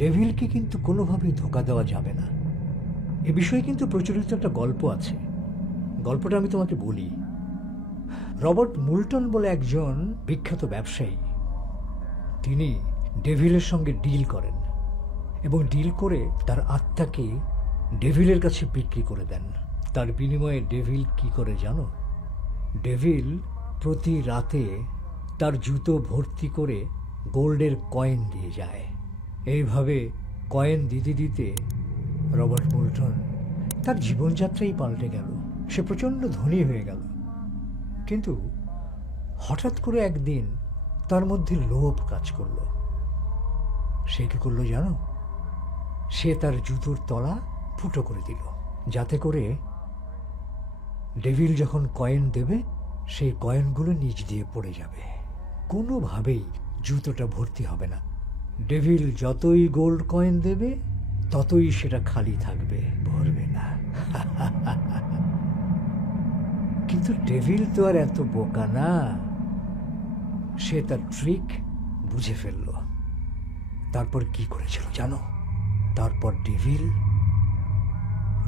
ডেভিলকে কিন্তু কোনোভাবেই ধোঁকা দেওয়া যাবে না। এ বিষয়ে কিন্তু প্রচলিত একটা গল্প আছে। গল্পটা আমি তোমাকে বলি। রবার্ট মুল্টন বলে একজন বিখ্যাত ব্যবসায়ী, তিনি ডেভিলের সঙ্গে ডিল করেন এবং ডিল করে তার আত্মাকে ডেভিলের কাছে বিক্রি করে দেন। তার বিনিময়ে ডেভিল কি করে জানো? ডেভিল প্রতি রাতে তার জুতো ভর্তি করে গোল্ডের কয়েন দিয়ে যায়। এইভাবে কয়েন দিতে দিতে রবার্ট মুল্টন তার জীবনযাত্রাই পাল্টে গেল। সে প্রচণ্ড ধনী হয়ে গেল। কিন্তু হঠাৎ করে একদিন তার মধ্যে লোভ কাজ করল। সে কি করলো জানো? সে তার জুতোর তলা ফুটো করে দিল, যাতে করে ডেভিল যখন কয়েন দেবে সেই কয়েনগুলো নিচ দিয়ে পড়ে যাবে, কোনোভাবেই জুতোটা ভর্তি হবে না। ডেভিল যতই গোল্ড কয়েন দেবে ততই সেটা খালি থাকবে, ভরবে না। কিন্তু ডেভিল তো আর এত বোকা না, সে তার ট্রিক বুঝে ফেলল। তারপর কি করেছিল জানো? তারপর ডেভিল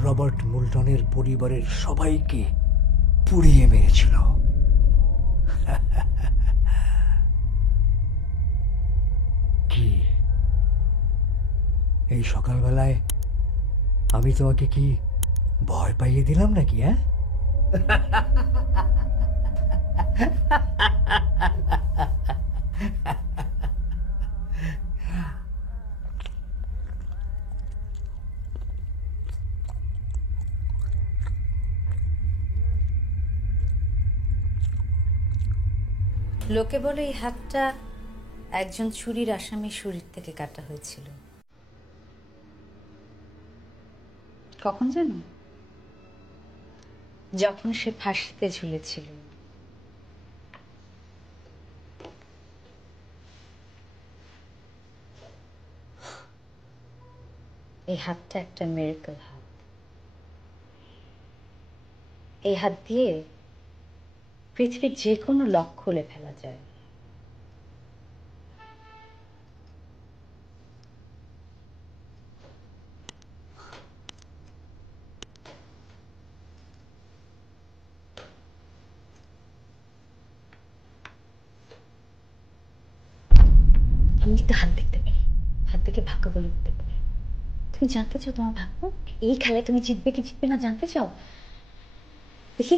রবার্ট মুল্টনের পরিবারের সবাইকে পুড়িয়ে মেরেছিল। কি এই সকালবেলায় আমি তোমাকে কি ভয় পাইয়ে দিলাম নাকি? হ্যাঁ, লোকে বলে এই হাতটা একজন চুরির আসামির শরীর থেকে কাটা হয়েছিল। কখন জানো? যখন সে ফাঁসিতে ঝুলেছিল। এই হাতটা একটা মিরাকল হাত। এই হাত দিয়ে পৃথিবীর যে কোনো লক খুলে ফেলা যায়। আমি তো হাত দেখতে পারি, হাত দেখে ভাগ্য বলে উঠতে পারি। তুমি জানতে চাও তোমার ভাগ্য? এই খেলায় তুমি জিতবে কি জিতবে না জানতে চাও? দেখি